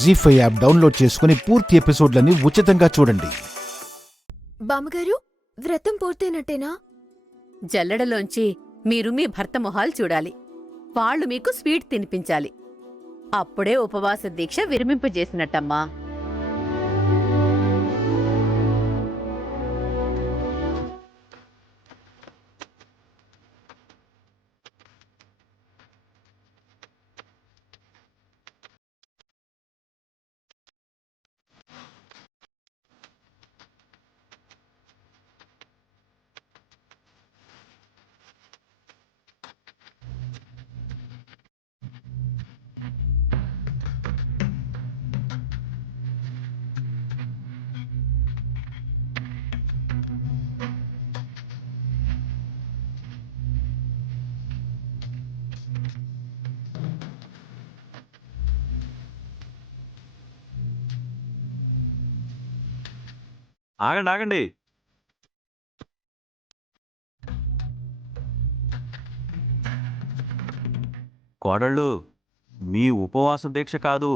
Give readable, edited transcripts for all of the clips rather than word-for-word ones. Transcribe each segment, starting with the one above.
జీ5 app download చేసుకుని పూర్తి ఎపిసోడ్లని ఉచితంగా చూడండి. బామ్మగారు, వ్రతం పూర్తయినట్టేనా? జల్లెడలోంచి మీరు మీ భర్త మొహాలు చూడాలి. వాళ్ళు మీకు స్వీట్ తినిపించాలి. అప్పుడే ఉపవాస దీక్ష విరమింపజేసినట్టమ్మా. ఆగండి ఆగండి. కోడళ్ళు, మీ ఉపవాస దీక్ష కాదు,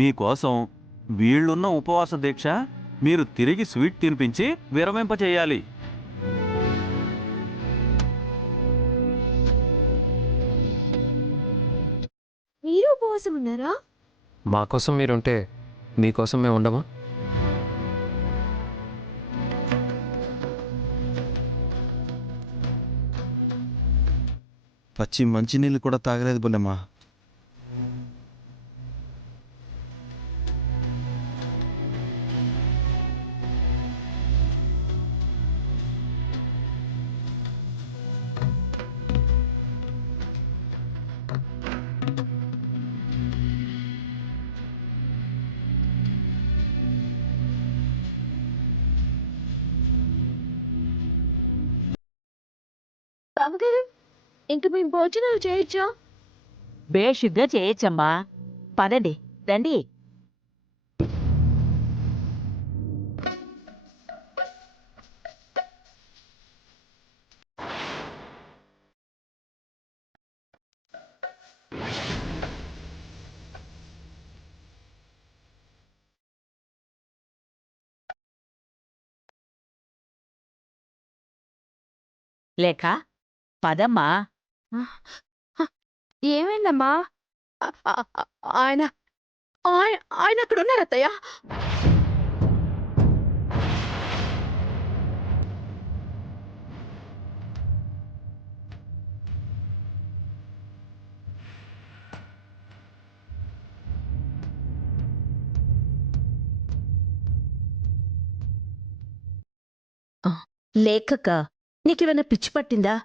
మీకోసం వీళ్ళున్న ఉపవాస దీక్ష మీరు తిరిగి స్వీట్ తినిపించి విరమింపచేయాలి. మీరు ఉపవాసం ఉన్నారా? మా కోసం మీరుంటే మీకోసం మేము ఉండమా? పచ్చి మంచినీళ్ళు కూడా తాగలేదు బుల్లమ్మా. బామ్మగారు, ఇంక మేము భోజనాలు చేయొచ్చా? బేషుగ్గా చేయొచ్చమ్మా. పదండి, రండి. లేక పదమ్మా. ఏమైందమ్మా? ఆయన ఆయన అక్కడున్నారు అత్తయ్య. లేఖక్క, నీకేమైనా పిచ్చి పట్టిందా?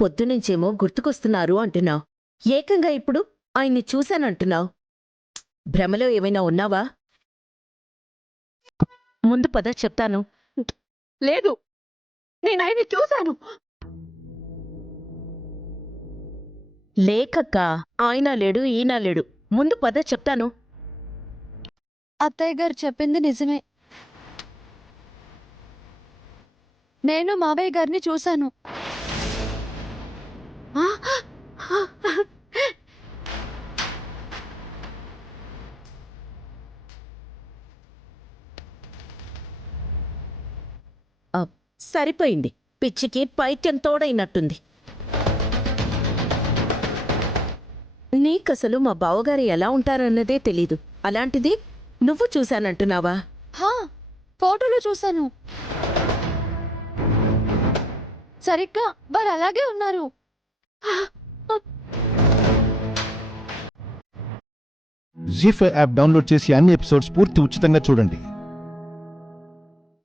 పొద్దునుంచేమో గుర్తుకొస్తున్నారు అంటున్నావు, ఏకంగా ఇప్పుడు ఆయన్ని చూశానంటున్నావు. భ్రమలో ఏమైనా ఉన్నావా? ముందు పద చెప్తాను. లేదు, నేను ఆయన్ని చూశాను. లేఖక్క, ఆయన లేడు ఈయన లేడు. ముందు పద చెప్తాను. అత్తయ్య గారు చెప్పింది నిజమే. నేను మావయ్య గారిని చూశాను. సరిపోయింది, పిచ్చికి పైత్యం తోడైనట్టుంది. నీకసలు మా బావగారు ఎలా ఉంటారన్నదే తెలీదు, అలాంటిది నువ్వు చూశానంటున్నావా? ఫోటోలో చూశాను. సరిగ్గా వారు అలాగే ఉన్నారు. జీ5 యాప్ డౌన్లోడ్ చేసి అన్ని ఎపిసోడ్స్ పూర్తి ఉచితంగా చూడండి.